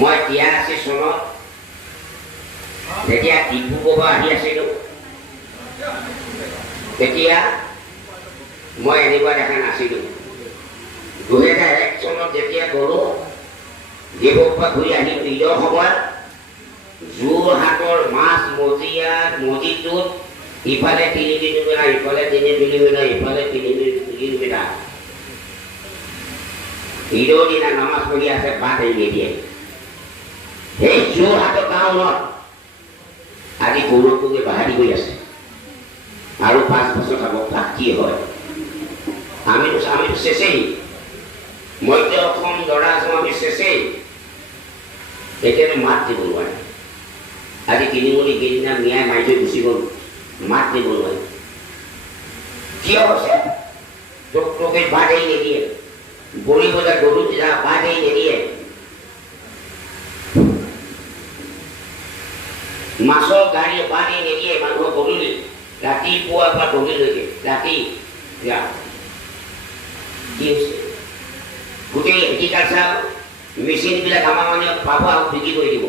মই 83 চনত যেতিয়া ডিব্ৰুগড় আহি আছিলোঁ তেতিয়া মই এনেকুৱা দেখা নাছিলোঁ। 2001 চনত যেতিয়া গ'লোঁ দেৱৰ পৰা ঘূৰি আহি ঈদৰ সময়ত যোৰহাটৰ মাছ মছজিদটোত ইফালে 3 কিলোমিটাৰ ইফালে 3 কিলোমিটাৰ ইফালে 3 কিলোমিটাৰ ঈদৰ দিনা নামাজ পঢ়ি আছে বাট এৰি দিয়ে। সেই যোৰহাটৰ টাউনত আজি গৌৰৱটোকে বাহাৰি গৈ আছে আৰু 5 বছৰ থাকক তাত কি হয়। আমিতো চেচেই মধ্য অসম দৰা আছোঁ আমি চেচেই। এতিয়াতো মাত দিব নোৱাৰে। আজি তিনিমুলি কেইদিনা মিয়াই মাৰি থৈ গুচি গ'ল, মাত দিব নোৱাৰে। কিয় হৈছে? তোকে বাট এৰি নিদিয়ে, বলি বজাৰ গৰু যা বাট এৰি নিদিয়ে। মাছৰ গাড়ী বাট এৰি নিদিয়ে মানুহক গধূলি ৰাতিপুৱাৰ পৰা গধূলিলৈকে ৰাতি কি হৈছে? গোটেই এগ্ৰিকালচাৰ মেচিনবিলাক আমাৰ মানে পাব আৰু বিক্ৰী কৰি দিব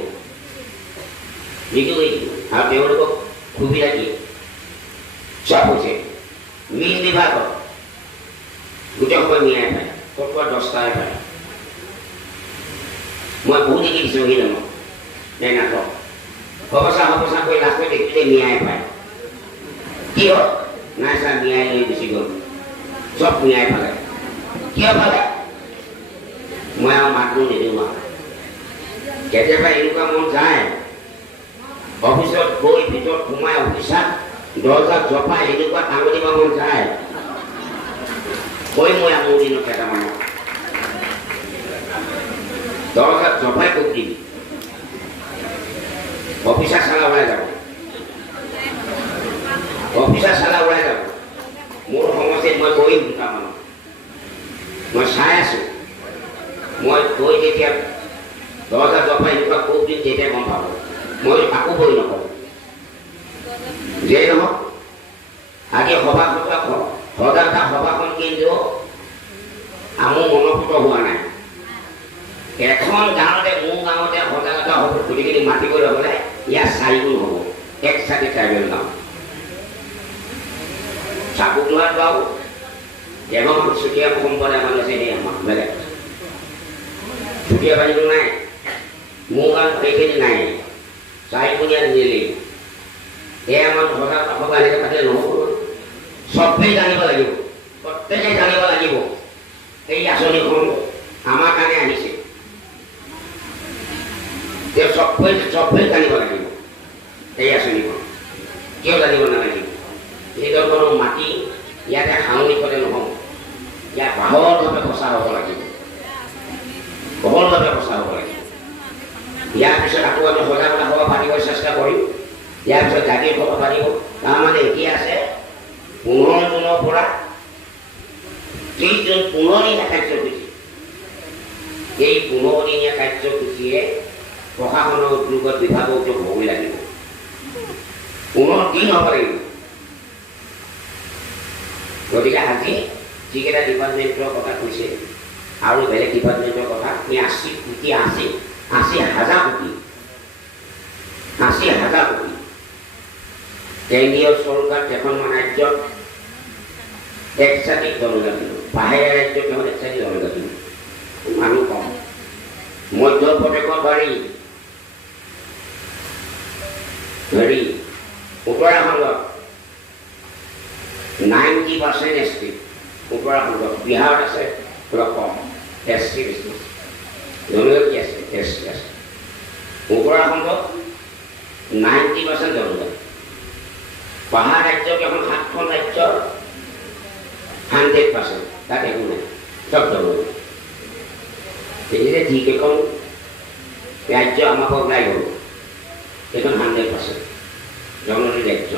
আৰু তেওঁলোকক সুবিধা দিয়ে। চব হৈছে মীন বিভাগত গোটেই সময় মিয়াই পায়, ক'ৰবাত 10টাই পায়। মই বহুত দেখি দিছোঁ সি জানো এই নাটক সঁচা কৰি লাষ্টত দেখিলে মিয়াই পায়। কি হ'ল? নাই ছাৰ মিয়াই লৈ গুচি গ'ল, চব মিয়াই পালে। কিয় পালে? মই আৰু মাতটো নিদিওঁ আৰু। কেতিয়াবা এনেকুৱা মন যায় অফিচত গৈ ভিতৰত সোমাই অফিচত দৰ্জাত জপাই এনেকুৱা টাঙি দিব মন যায়। কৈ মই মোৰ দিনত কেইটামান দৰ্জাত জপাই কৈ দিবি অফিচাৰ চালা ওলাই যাব, অফিচাৰ চালা ওলাই যাব। মোৰ সমস্যাত মই কৈম দুটামানক, মই চাই আছোঁ। মই গৈ যেতিয়া দৰ্জা জপাই এনেকুৱা কৈ দিম তেতিয়া গম পাব। মই কাকো বহি নকওঁ যে নহওক। আজি সজাগতা সভাখন কিন্তু মোৰ মনপুত হোৱা নাই। এখন গাঁৱতে মোৰ গাঁৱতে সজাগতা হ'ব গোটেইখিনি মাতি কৰি হ'লে ইয়াৰ 4 গুণ হ'ব। একচাটি ট্ৰাইবেল গাঁও চাবুক লোৱাত বাৰু এজন চুতীয়া সম্প্ৰদায় মানুহ আছে দেই। আমাৰ বেলেগ চুতীয়া বাহিনী নাই, মোৰ গাঁৱত সেইখিনি নাই। 4 গুণীয়া নিলে এয়া আমাৰ সজাগতা সভা এনেকৈ পাতিলে নহ'ব। চবেই জানিব লাগিব, প্ৰত্যেকে জানিব লাগিব এই আঁচনিখন আমাৰ কাৰণে আহিছে। চবেই জানিব লাগিব এই আঁচনিখন। কিয় জানিব নালাগিব? এইদৰখনৰ মাটি ইয়াতে সামৰি কৰে নহ'ব। ইয়াত বাহৰভাৱে প্ৰচাৰ হ'ব লাগিব, বহলভাৱে প্ৰচাৰ হ'ব লাগিব। ইয়াৰ পিছত আকৌ আমি সজাগতা সভা পাতিবৰ চেষ্টা কৰিম। ইয়াৰ পিছত জাতিৰ সভা পাতিব। তাৰমানে এতিয়া আছে 15 জুনৰ পৰা 30 জুন 15 দিনীয়া কাৰ্যসূচী। এই 15 দিনীয়া কাৰ্যসূচীয়ে প্ৰশাসনৰ উদ্যোগত বিভাগৰ উদ্যোগ হ'বই লাগিব। 15 দিন হ'ব লাগিব। গতিকে আজি যিকেইটা ডিপাৰ্টমেণ্টৰ কথা কৈছে আৰু বেলেগ ডিপাৰ্টমেণ্টৰ কথা 80 কোটি 80,000 কোটি 80,000 কোটি কেন্দ্ৰীয় চৰকাৰ কেইখনমান ৰাজ্যত একচাটি জনজাতি, বাহিৰা ৰাজ্যত কেৱল একচাটি জনজাতি, মানুহ কম। মধ্যপ্ৰদেশত উত্তৰাখণ্ডত 90% ST। উত্তৰাখণ্ডত বিহাৰত আছে অলপ কম SC বেছি, জনজাতি আছে SC আছে। উত্তৰাখণ্ডত 90% জনজাতি। পাহাৰ ৰাজ্য কেৱল 7খন ৰাজ্যৰ 100%, তাত একো নাই, চব জনজাতি। গতিকে যিকেইখন ৰাজ্য আমাৰ পৰা ওলাই গ'ল সেইখন 100% জনজাতি ৰাজ্য।